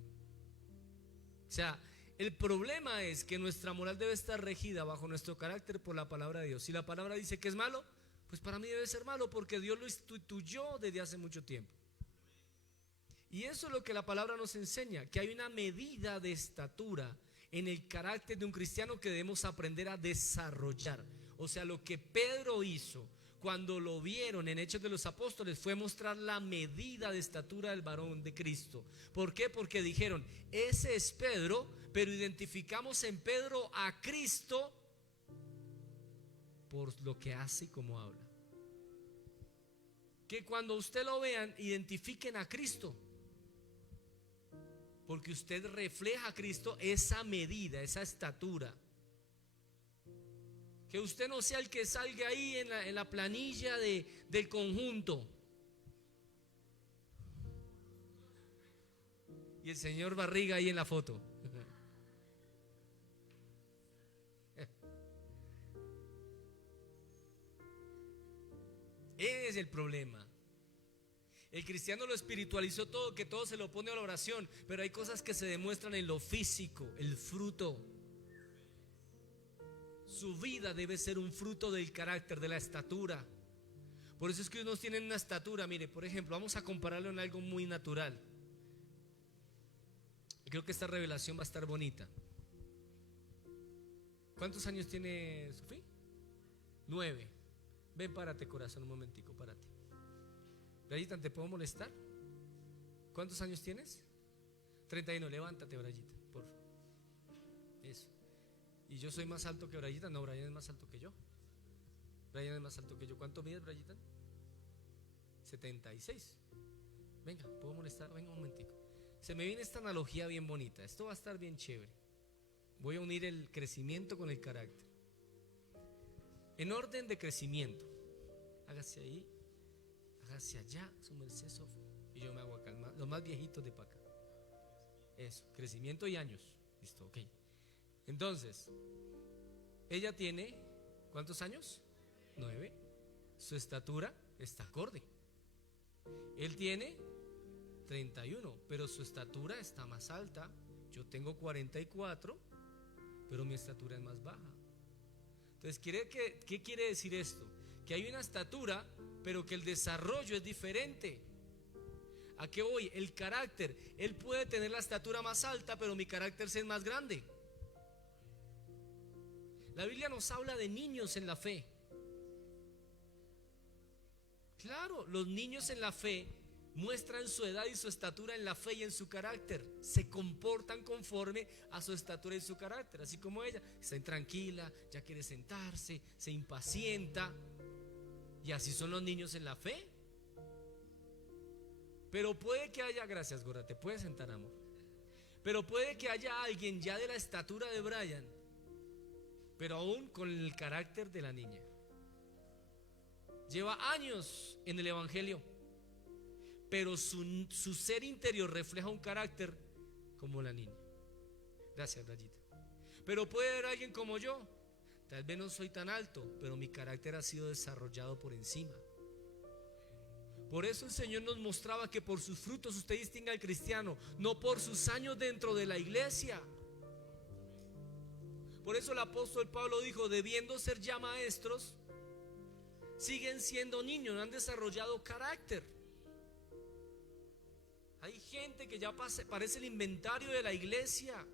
O sea, el problema es que nuestra moral debe estar regida bajo nuestro carácter por la palabra de Dios. Si la palabra dice que es malo, pues para mí debe ser malo, porque Dios lo instituyó desde hace mucho tiempo. Y eso es lo que la palabra nos enseña, que hay una medida de estatura en el carácter de un cristiano que debemos aprender a desarrollar. O sea, lo que Pedro hizo cuando lo vieron en Hechos de los Apóstoles fue mostrar la medida de estatura del varón de Cristo. ¿Por qué? Porque dijeron, ese es Pedro, pero identificamos en Pedro a Cristo por lo que hace y cómo habla. Que cuando usted lo vean, identifiquen a Cristo, porque usted refleja a Cristo, esa medida, esa estatura. Que usted no sea el que salga ahí en la planilla del conjunto. Y el señor Barriga ahí en la foto. Ese es el problema. El cristiano lo espiritualizó todo, que todo se lo pone a la oración, pero hay cosas que se demuestran en lo físico, el fruto. Su vida debe ser un fruto del carácter, de la estatura. Por eso es que unos tienen una estatura, mire, por ejemplo, vamos a compararlo en algo muy natural. Creo que esta revelación va a estar bonita. ¿Cuántos años tiene Sofía? 9. Ven, párate, corazón, un momentico, párate. Brayita, ¿te puedo molestar? ¿Cuántos años tienes? 31, levántate, Brayita, por favor. Eso. ¿Y yo soy más alto que Brayita? No, Brian es más alto que yo. Brian es más alto que yo. ¿Cuánto mides, Brayita? 76. Venga, ¿puedo molestar? Venga un momentico. Se me viene esta analogía bien bonita. Esto va a estar bien chévere. Voy a unir el crecimiento con el carácter. En orden de crecimiento. Hágase ahí, hágase allá, su merced, Sofía. Y yo me hago acá, los más viejitos de para acá. Eso, crecimiento y años. Listo, ok. Entonces, ella tiene, ¿cuántos años? 9. Su estatura está acorde. Él tiene 31, pero su estatura está más alta. Yo tengo 44, pero mi estatura es más baja. Entonces, ¿qué quiere decir esto? Que hay una estatura, pero que el desarrollo es diferente. ¿A qué voy? El carácter. Él puede tener la estatura más alta, pero mi carácter es más grande. La Biblia nos habla de niños en la fe. Claro, los niños en la fe muestran su edad y su estatura en la fe y en su carácter. Se comportan conforme a su estatura y su carácter. Así como ella, está intranquila, ya quiere sentarse, se impacienta. Y así son los niños en la fe. Pero puede que haya, gracias Gora, te puedes sentar, amor. Pero puede que haya alguien ya de la estatura de Brian, pero aún con el carácter de la niña. Lleva años en el evangelio, pero su ser interior refleja un carácter como la niña. Gracias, Rayita. Pero puede haber alguien como yo, Tal vez no soy tan alto, pero mi carácter ha sido desarrollado por encima. Por eso el Señor nos mostraba que por sus frutos usted distingue al cristiano, no por sus años dentro de la iglesia. Por eso el apóstol Pablo dijo: debiendo ser ya maestros, siguen siendo niños, no han desarrollado carácter. Hay gente que ya parece el inventario de la iglesia.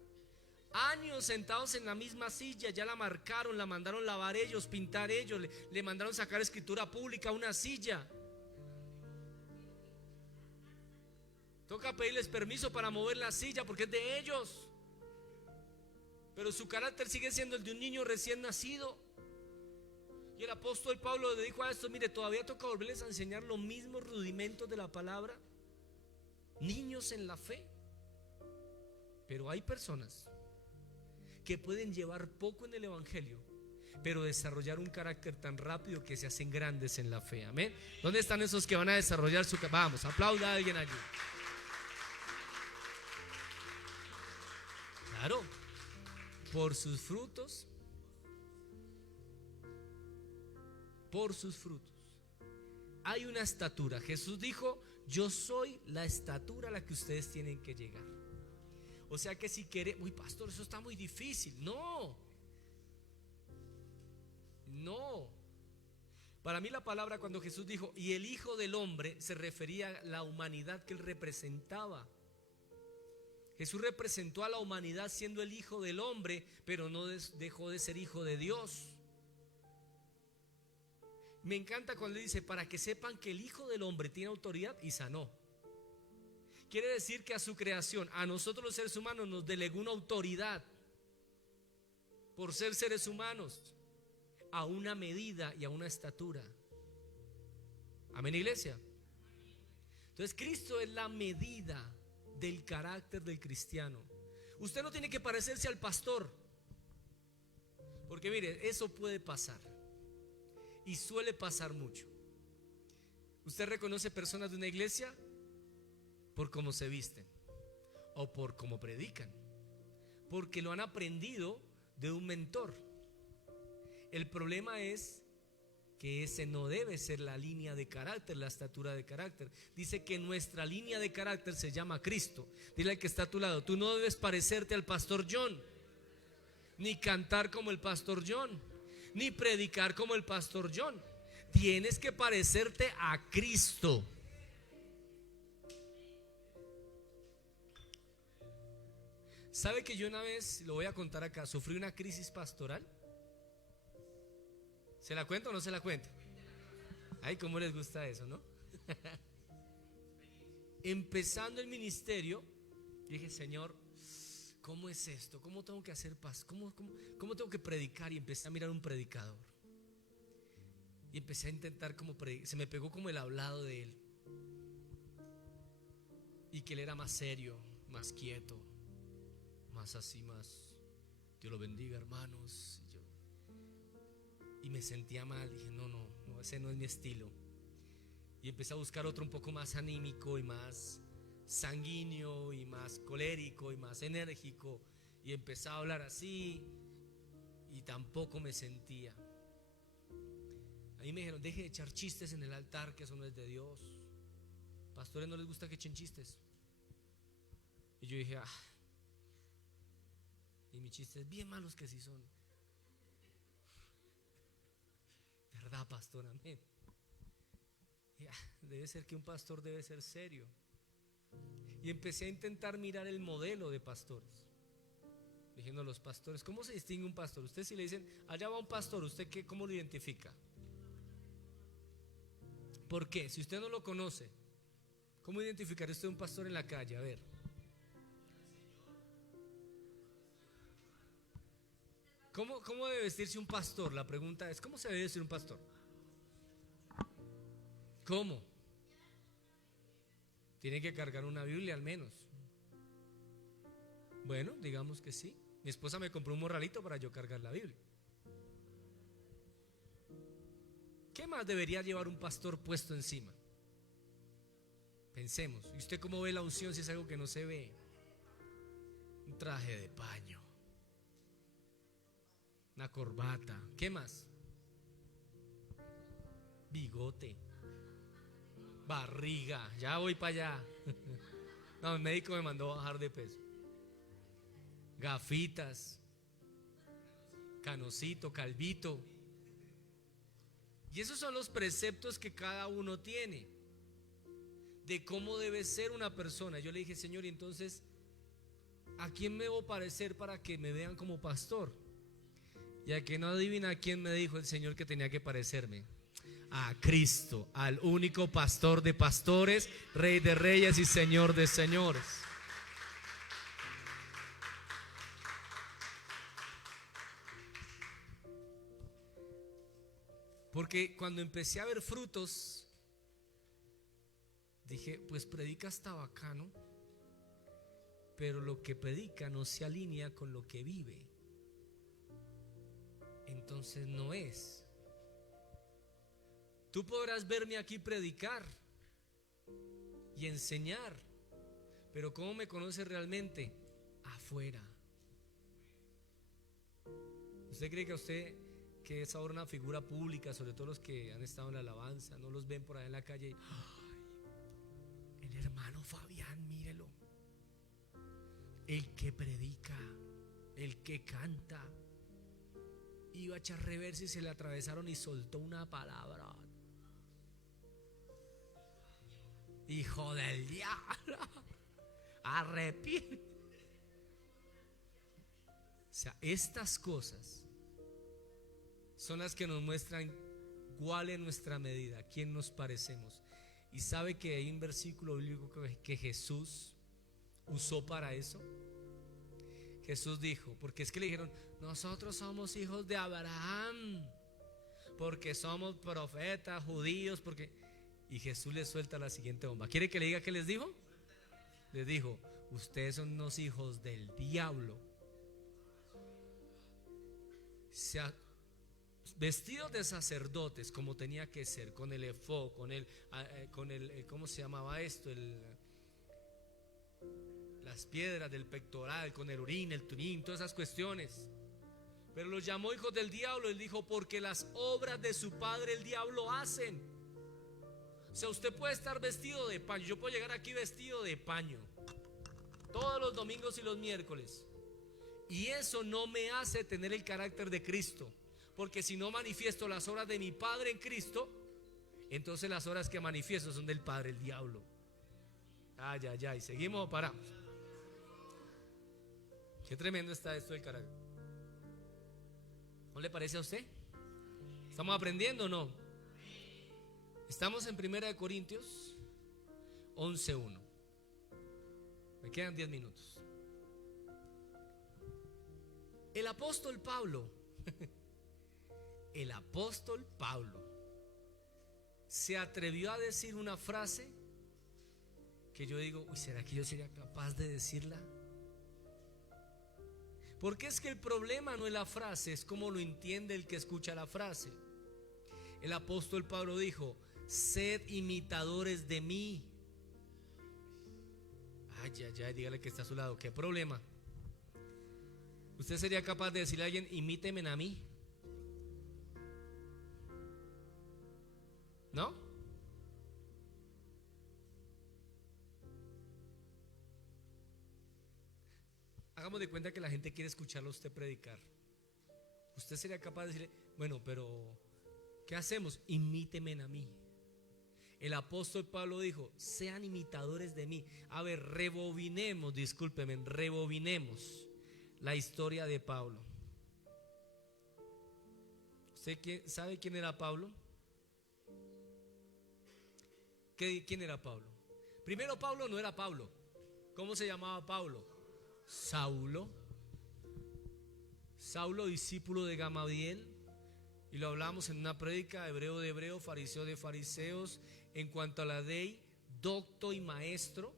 Años sentados en la misma silla, ya la marcaron, la mandaron lavar ellos, pintar ellos, le mandaron sacar escritura pública a una silla. Toca pedirles permiso para mover la silla porque es de ellos. Pero su carácter sigue siendo el de un niño recién nacido. Y el apóstol Pablo le dijo a esto: mire, todavía toca volverles a enseñar los mismos rudimentos de la palabra. Niños en la fe. Pero hay personas que pueden llevar poco en el evangelio, pero desarrollar un carácter tan rápido que se hacen grandes en la fe. Amén. ¿Dónde están esos que van a desarrollar su carácter? Vamos, aplauda a alguien allí. Claro, por sus frutos. Por sus frutos. Hay una estatura. Jesús dijo: yo soy la estatura a la que ustedes tienen que llegar. O sea que si quiere, uy, pastor, eso está muy difícil. No. Para mí la palabra, cuando Jesús dijo y el Hijo del Hombre, se refería a la humanidad que él representaba. Jesús representó a la humanidad siendo el Hijo del Hombre, pero no dejó de ser Hijo de Dios. Me encanta cuando él dice: para que sepan que el Hijo del Hombre tiene autoridad y sanó. Quiere decir que a su creación, a nosotros los seres humanos, nos delegó una autoridad por ser seres humanos, a una medida y a una estatura. Amén, iglesia. Entonces Cristo es la medida del carácter del cristiano. Usted no tiene que parecerse al pastor, porque mire, eso puede pasar y suele pasar mucho. Usted reconoce personas de una iglesia por cómo se visten o por cómo predican, porque lo han aprendido de un mentor. El problema es que ese no debe ser la línea de carácter, la estatura de carácter. Dice que nuestra línea de carácter se llama Cristo. Dile al que está a tu lado: tú no debes parecerte al pastor John, ni cantar como el pastor John, ni predicar como el pastor John. Tienes que parecerte a Cristo. ¿Sabe que yo una vez, lo voy a contar acá, sufrí una crisis pastoral? ¿Se la cuento o no se la cuento? Ay, cómo les gusta eso, ¿no? Empezando el ministerio, dije: Señor, ¿cómo es esto? ¿Cómo tengo que hacer paz? ¿Cómo tengo que predicar? Y empecé a mirar un predicador y empecé a intentar como predicar. Se me pegó como el hablado de él, y que él era más serio, más quieto, más así, más Dios lo bendiga, hermanos. Y me sentía mal. Dije: no, ese no es mi estilo. Y empecé a buscar otro un poco más anímico y más sanguíneo y más colérico y más enérgico, y empecé a hablar así, y tampoco me sentía. Ahí me dijeron: deje de echar chistes en el altar, que eso no es de Dios. Pastores no les gusta que echen chistes. Y yo dije: y mis chistes bien malos que sí son. ¿Verdad, pastor? Amén. Debe ser que un pastor debe ser serio. Y empecé a intentar mirar el modelo de pastores, diciendo: los pastores, ¿cómo se distingue un pastor? Usted, si le dicen allá va un pastor, ¿usted qué, cómo lo identifica? ¿Por qué? Si usted no lo conoce, ¿cómo identificaría usted un pastor en la calle? A ver. ¿Cómo debe vestirse un pastor? La pregunta es: ¿cómo se debe vestir un pastor? ¿Cómo? Tiene que cargar una Biblia al menos. Bueno, digamos que sí. Mi esposa me compró un morralito para yo cargar la Biblia. ¿Qué más debería llevar un pastor puesto encima? Pensemos. ¿Y usted cómo ve la unción si es algo que no se ve? Un traje de paño. una corbata. ¿Qué más? Bigote, barriga. Ya voy para allá. No, el médico me mandó a bajar de peso. Gafitas, canocito, calvito. Y esos son los preceptos que cada uno tiene de cómo debe ser una persona. Yo le dije, Señor, y entonces, ¿a quién me debo parecer para que me vean como pastor? Y a que no adivina a quién me dijo el Señor que tenía que parecerme. A Cristo, al único pastor de pastores, Rey de reyes y Señor de señores. Porque cuando empecé a ver frutos, dije, pues predica está bacano, pero lo que predica no se alinea con lo que vive. Entonces no es. Tú podrás verme aquí predicar y enseñar, pero ¿cómo me conoces realmente? Afuera. ¿Usted cree que que es ahora una figura pública, sobre todo los que han estado en la alabanza, no los ven por ahí en la calle? Ay, el hermano Fabián, mírelo, el que predica, el que canta. Iba a echar reversa y se le atravesaron y soltó una palabra. Hijo del diablo, arrepiente. O sea, estas cosas son las que nos muestran cuál es nuestra medida, quién nos parecemos. Y sabe que hay un versículo bíblico que Jesús usó para eso. Jesús dijo, porque es que le dijeron, nosotros somos hijos de Abraham, porque somos profetas, judíos, porque... Y Jesús les suelta la siguiente bomba. ¿Quiere que le diga qué les dijo? Les dijo, ustedes son unos hijos del diablo. Vestidos de sacerdotes, como tenía que ser, con el efod, con el ¿cómo se llamaba esto? Las piedras del pectoral, con el urín, el turín, todas esas cuestiones. Pero los llamó hijos del diablo. Él dijo, porque las obras de su padre el diablo hacen. O sea, usted puede estar vestido de paño. Yo puedo llegar aquí vestido de paño todos los domingos y los miércoles, y eso no me hace tener el carácter de Cristo. Porque si no manifiesto las obras de mi Padre en Cristo, entonces las obras que manifiesto son del Padre, el diablo. Ay, ay, ay, ¿seguimos o paramos? Qué tremendo está esto del carácter. ¿No le parece a usted? ¿Estamos aprendiendo o no? Estamos en 1 Corintios 11:1. Me quedan 10 minutos. El apóstol Pablo se atrevió a decir una frase que yo digo, uy, ¿será que yo sería capaz de decirla? Porque es que el problema no es la frase, es cómo lo entiende el que escucha la frase. El apóstol Pablo dijo, sed imitadores de mí. Ay, ay, ay, dígale que está a su lado, ¿qué problema? ¿Usted sería capaz de decirle a alguien, imíteme a mí? ¿No? Hagamos de cuenta que la gente quiere escucharlo a usted predicar. ¿Usted sería capaz de decirle, bueno, pero ¿qué hacemos? Imíteme a mí. El apóstol Pablo dijo, sean imitadores de mí. A ver, rebobinemos la historia de Pablo. ¿Usted sabe quién era Pablo? ¿Quién era Pablo? Primero, Pablo no era Pablo. ¿Cómo se llamaba Pablo? Saulo, discípulo de Gamaliel. Y lo hablamos en una prédica, hebreo de hebreo, fariseo de fariseos. En cuanto a la ley, docto y maestro.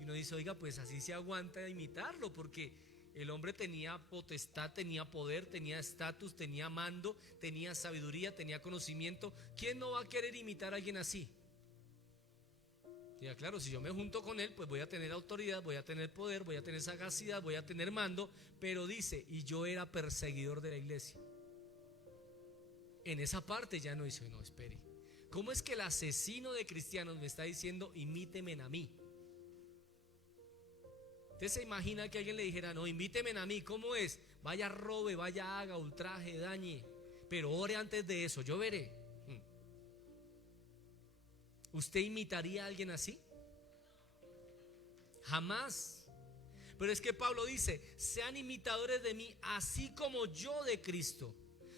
Y uno dice, oiga, pues así se aguanta imitarlo, porque el hombre tenía potestad, tenía poder, tenía estatus, tenía mando, tenía sabiduría, tenía conocimiento. ¿Quién no va a querer imitar a alguien así? Ya, claro, si yo me junto con él, pues voy a tener autoridad, voy a tener poder, voy a tener sagacidad, voy a tener mando. Pero dice, y yo era perseguidor de la iglesia. En esa parte ya no dice, no, espere, ¿cómo es que el asesino de cristianos me está diciendo, imíteme a mí? Usted se imagina que alguien le dijera, no, imíteme a mí, ¿cómo es? Vaya, robe, vaya, haga, ultraje, dañe, pero ore antes de eso, yo veré. ¿Usted imitaría a alguien así? Jamás. Pero es que Pablo dice, sean imitadores de mí, así como yo de Cristo.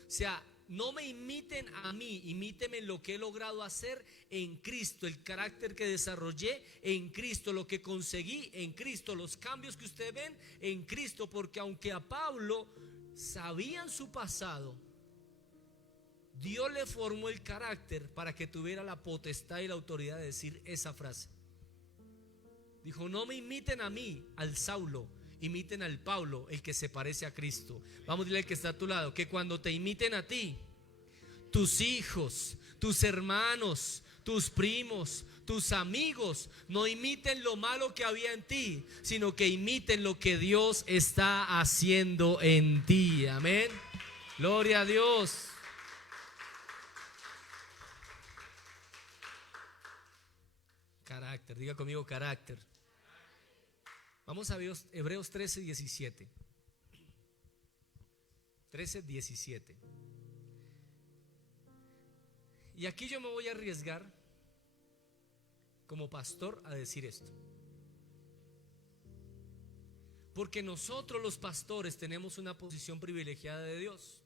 O sea, no me imiten a mí, imíteme en lo que he logrado hacer en Cristo, el carácter que desarrollé en Cristo, lo que conseguí en Cristo, los cambios que ustedes ven en Cristo. Porque aunque a Pablo sabían su pasado, Dios le formó el carácter para que tuviera la potestad y la autoridad de decir esa frase. Dijo, no me imiten a mí, al Saulo, imiten al Pablo, el que se parece a Cristo. Vamos a decirle al que está a tu lado, que cuando te imiten a ti, tus hijos, tus hermanos, tus primos, tus amigos, no imiten lo malo que había en ti, sino que imiten lo que Dios está haciendo en ti. Amén. Gloria a Dios. Carácter, diga conmigo carácter. Vamos a Hebreos 13, 17. 13, 17. Y aquí yo me voy a arriesgar como pastor a decir esto. Porque nosotros los pastores tenemos una posición privilegiada de Dios.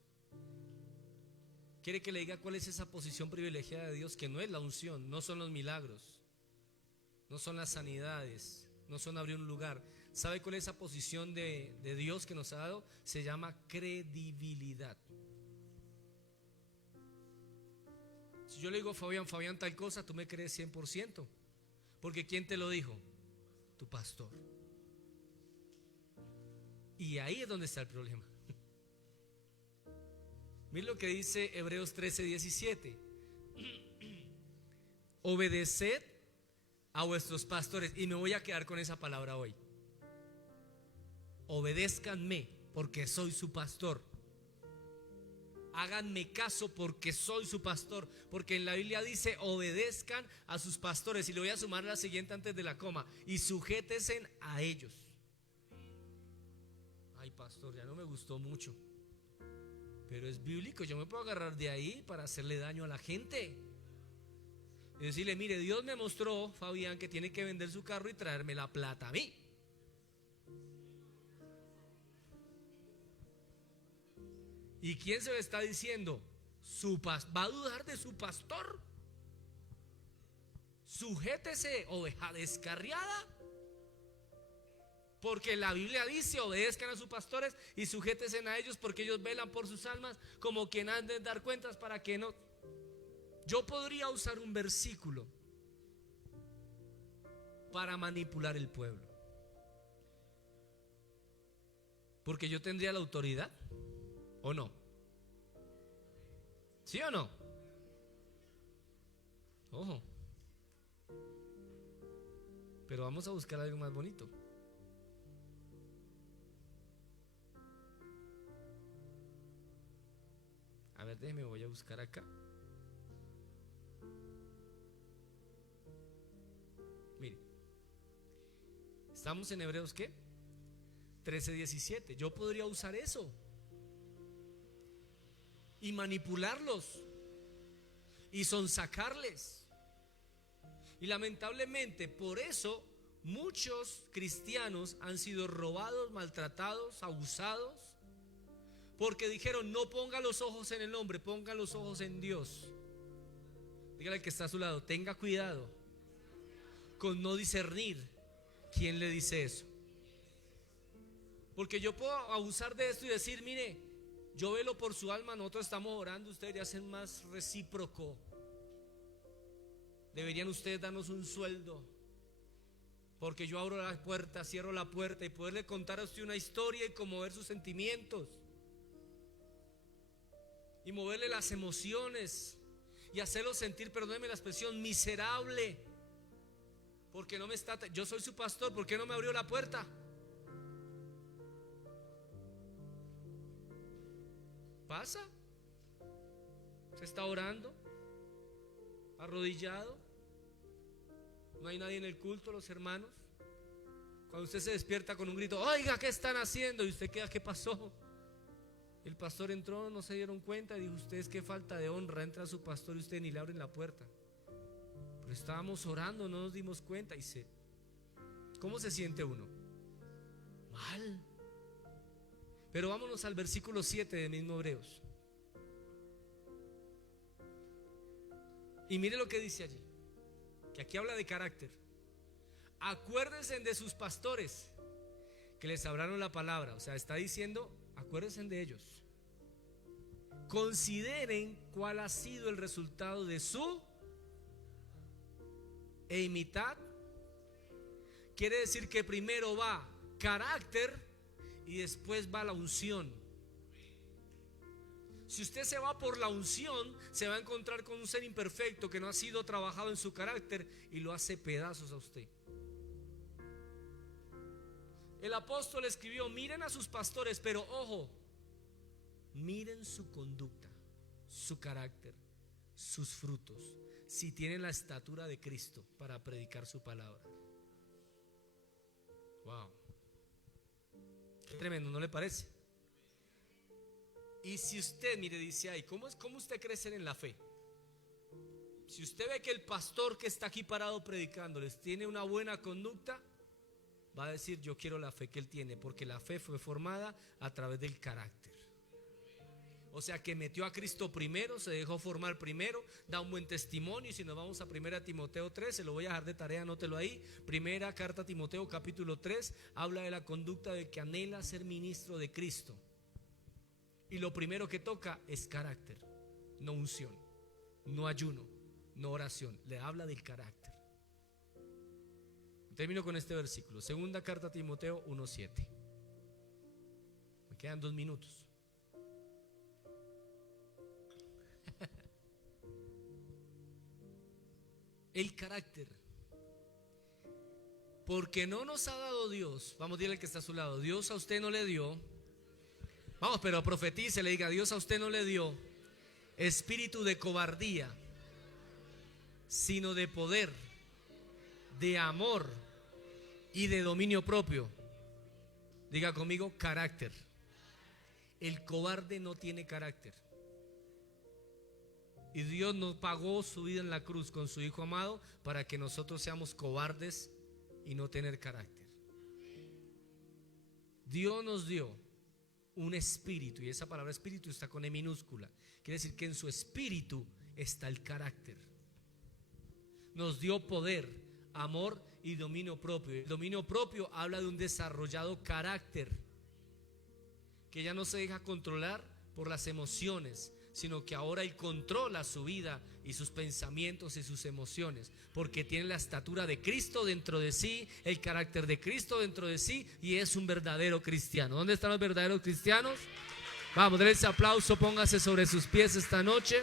¿Quiere que le diga cuál es esa posición privilegiada de Dios? Que no es la unción, no son los milagros, no son las sanidades, no son abrir un lugar. ¿Sabe cuál es esa posición de Dios que nos ha dado? Se llama credibilidad. Si yo le digo Fabián tal cosa, tú me crees 100%. Porque ¿quién te lo dijo? Tu pastor. Y ahí es donde está el problema. Mira lo que dice Hebreos 13, 17. Obedeced a vuestros pastores. Y me voy a quedar con esa palabra hoy. Obedézcanme porque soy su pastor. Háganme caso porque soy su pastor. Porque en la Biblia dice obedezcan a sus pastores. Y le voy a sumar la siguiente antes de la coma. Y sujétense a ellos. Ay, pastor, ya no me gustó mucho, pero es bíblico. Yo me puedo agarrar de ahí para hacerle daño a la gente y decirle, mire, Dios me mostró, Fabián, que tiene que vender su carro y traerme la plata a mí. ¿Y quién se lo está diciendo? ¿Va a dudar de su pastor? Sujétese, oveja descarriada. Porque la Biblia dice, obedezcan a sus pastores y sujétense a ellos, porque ellos velan por sus almas como quien han de dar cuentas para que no. Yo podría usar un versículo para manipular el pueblo, porque yo tendría la autoridad, ¿o no? ¿Sí o no? Ojo. Pero vamos a buscar algo más bonito. A ver, déjeme, voy a buscar acá. Mire, estamos en Hebreos, ¿qué? 13, 17. Yo podría usar eso y manipularlos y sonsacarles. Y lamentablemente por eso muchos cristianos han sido robados, maltratados, abusados, porque dijeron, no ponga los ojos en el hombre, ponga los ojos en Dios. Dígale al que está a su lado, tenga cuidado con no discernir quién le dice eso. Porque yo puedo abusar de esto y decir, mire, yo velo por su alma, nosotros estamos orando, ustedes deberían ser más recíproco. Deberían ustedes darnos un sueldo, porque yo abro la puerta, cierro la puerta, y poderle contar a usted una historia y conmover sus sentimientos y moverle las emociones y hacerlo sentir, perdóneme la expresión, miserable, porque no me está, yo soy su pastor, ¿por qué no me abrió la puerta? Pasa. Se está orando, arrodillado, no hay nadie en el culto, los hermanos. Cuando usted se despierta con un grito, oiga, ¿qué están haciendo? Y usted queda, ¿qué pasó? El pastor entró, no se dieron cuenta, y dijo, ustedes qué falta de honra, entra su pastor y usted ni le abren la puerta. Pero estábamos orando, no nos dimos cuenta. Y ¿cómo se siente uno? Mal. Pero vámonos al versículo 7 de mismo Hebreos. Y mire lo que dice allí, que aquí habla de carácter. Acuérdense de sus pastores que les hablaron la palabra. O sea, está diciendo, acuérdense de ellos. Consideren cuál ha sido el resultado de su e imitad. Quiere decir que primero va carácter y después va la unción. Si usted se va por la unción, se va a encontrar con un ser imperfecto que no ha sido trabajado en su carácter y lo hace pedazos a usted. El apóstol escribió, miren a sus pastores, pero ojo, miren su conducta, su carácter, sus frutos, si tienen la estatura de Cristo para predicar su palabra. Wow, qué tremendo, ¿no le parece? Y si usted, mire, dice ahí, ¿cómo usted crece en la fe? Si usted ve que el pastor que está aquí parado predicándoles tiene una buena conducta, va a decir, yo quiero la fe que él tiene, porque la fe fue formada a través del carácter. O sea que metió a Cristo primero, se dejó formar primero, da un buen testimonio. Y si nos vamos a 1 Timoteo 3, se lo voy a dejar de tarea, anótelo ahí. Primera carta a Timoteo capítulo 3 habla de la conducta del que anhela ser ministro de Cristo. Y lo primero que toca es carácter, no unción, no ayuno, no oración. Le habla del carácter. Termino con este versículo, segunda carta a Timoteo 1:7. Me quedan 2 minutos. El carácter. Porque no nos ha dado Dios. Vamos a decirle al que está a su lado, Dios a usted no le dio. Vamos, pero profetice, le diga, Dios a usted no le dio espíritu de cobardía, sino de poder, de amor y de dominio propio. Diga conmigo, carácter. El cobarde no tiene carácter. Y Dios nos pagó su vida en la cruz con su Hijo amado para que nosotros seamos cobardes y no tener carácter. Dios nos dio un espíritu, y esa palabra espíritu está con E minúscula. Quiere decir que en su espíritu está el carácter. Nos dio poder, amor y dominio propio. El dominio propio habla de un desarrollado carácter que ya no se deja controlar por las emociones, sino que ahora Él controla su vida y sus pensamientos y sus emociones, porque tiene la estatura de Cristo dentro de sí, el carácter de Cristo dentro de sí, y es un verdadero cristiano. ¿Dónde están los verdaderos cristianos? Vamos, denle ese aplauso, póngase sobre sus pies esta noche.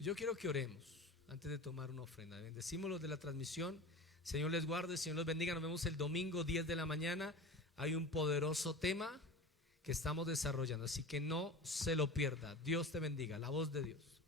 Yo quiero que oremos antes de tomar una ofrenda. Bendecimos los de la transmisión. Señor les guarde, Señor los bendiga. Nos vemos el domingo 10 de la mañana. Hay un poderoso tema que estamos desarrollando, así que no se lo pierda. Dios te bendiga. La voz de Dios.